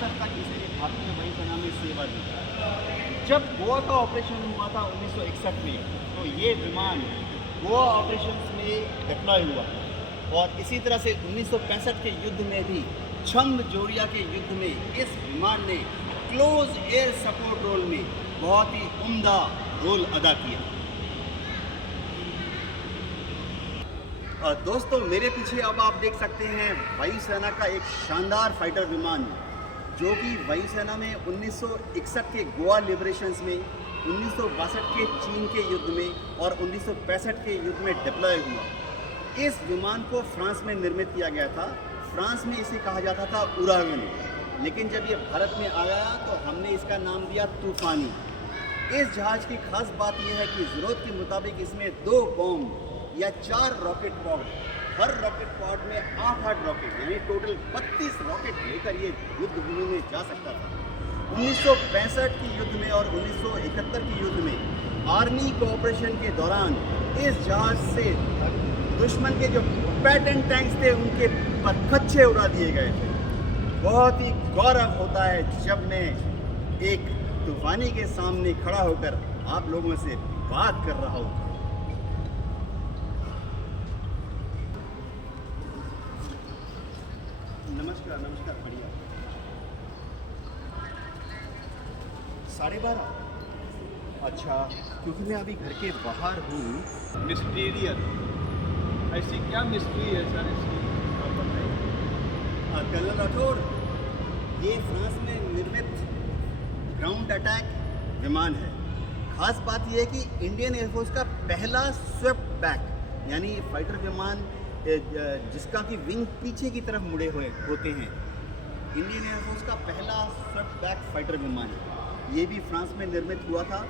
1962 तक इसे भारतीय वायुसेना में सेवा दी। जब गोवा का ऑपरेशन हुआ था 1961 में, तो ये विमान गोवा ऑपरेशंस में डिप्लॉय हुआ और इसी तरह से 1965 के युद्ध में भी छम्ब जोरिया के युद्ध में इस विमान ने क्लोज एयर सपोर्ट रोल में बहुत ही उम्दा रोल अदा किया। दोस्तों, मेरे पीछे अब आप देख सकते हैं वायुसेना का एक शानदार फाइटर विमान जो कि वायुसेना में 1961 के गोवा लिबरेशंस में, 1962 के चीन के युद्ध में और 1965 के युद्ध में डिप्लॉय हुआ। इस विमान को फ्रांस में निर्मित किया गया था। फ्रांस में इसे कहा जाता था उरागन, लेकिन जब ये भारत में आया तो हमने इसका नाम दिया तूफानी। इस जहाज़ की खास बात यह है कि ज़रूरत के मुताबिक इसमें 2 बॉम्ब या 4 रॉकेट पॉड, हर रॉकेट पॉड में 8 रॉकेट यानी टोटल 32 रॉकेट लेकर ये युद्ध भूमि में जा सकता था। 1965 के युद्ध में और 1971 के युद्ध में आर्मी कोऑपरेशन के दौरान इस जहाज से दुश्मन के जो पैटर्न टैंक्स थे उनके परखच्चे उड़ा दिए गए थे। बहुत ही गौरव होता है जब मैं एक तूफानी के सामने खड़ा होकर आप लोगों से बात कर रहा हूँ। नमस्कार, बढ़िया। 12:30। अच्छा, क्योंकि मैं अभी घर के बाहर हूँ। मिस्टीरियस, ऐसी क्या मिस्ट्री है सर इसकी, आप बताइए। कर्नल राठौर, ये फ्रांस में निर्मित ग्राउंड अटैक विमान है। खास बात यह है कि इंडियन एयरफोर्स का पहला स्वेप्ट बैक यानी फाइटर विमान जिसका कि विंग पीछे की तरफ मुड़े हुए होते हैं, इंडियन एयरफोर्स का पहला स्वेप्ट बैक फाइटर विमान है। ये भी फ्रांस में निर्मित हुआ था।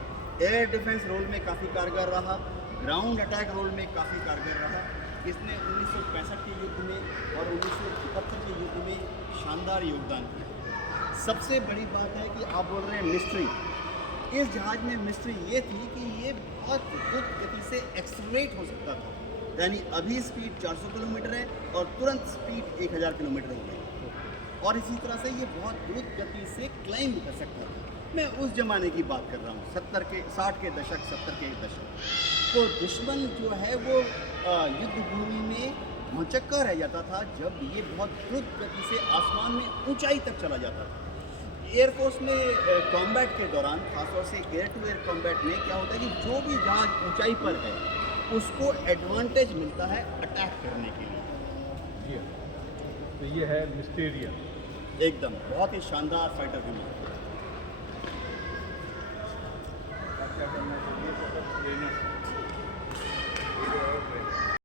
एयर डिफेंस रोल में काफ़ी कारगर रहा, ग्राउंड अटैक रोल में काफ़ी कारगर रहा। इसने 1965 के युद्ध में और 1971 के युद्ध में शानदार योगदान किया। सबसे बड़ी बात है कि आप बोल रहे हैं मिस्ट्री। इस जहाज़ में मिस्ट्री ये थी कि ये बहुत द्रुत गति से एक्सेलरेट हो सकता था, यानी अभी स्पीड 400 किलोमीटर है और तुरंत स्पीड 1000 किलोमीटर हो गई, और इसी तरह से ये बहुत द्रुत गति से क्लाइंब कर सकता था। मैं उस ज़माने की बात कर रहा हूँ, 60 के दशक, 70 के दशक। तो दुश्मन जो है वो युद्ध भूमि में भौचक्का रह जाता था जब ये बहुत द्रुत गति से आसमान में ऊंचाई तक चला जाता था। एयरफोर्स में कॉम्बैट के दौरान, खासतौर से एयर टू एयर कॉम्बैट में क्या होता है कि जो भी जहाज ऊंचाई पर है उसको एडवांटेज मिलता है अटैक करने के लिए। जी हाँ, तो ये है मिस्टीरियस। एकदम बहुत ही शानदार फाइटर विमान।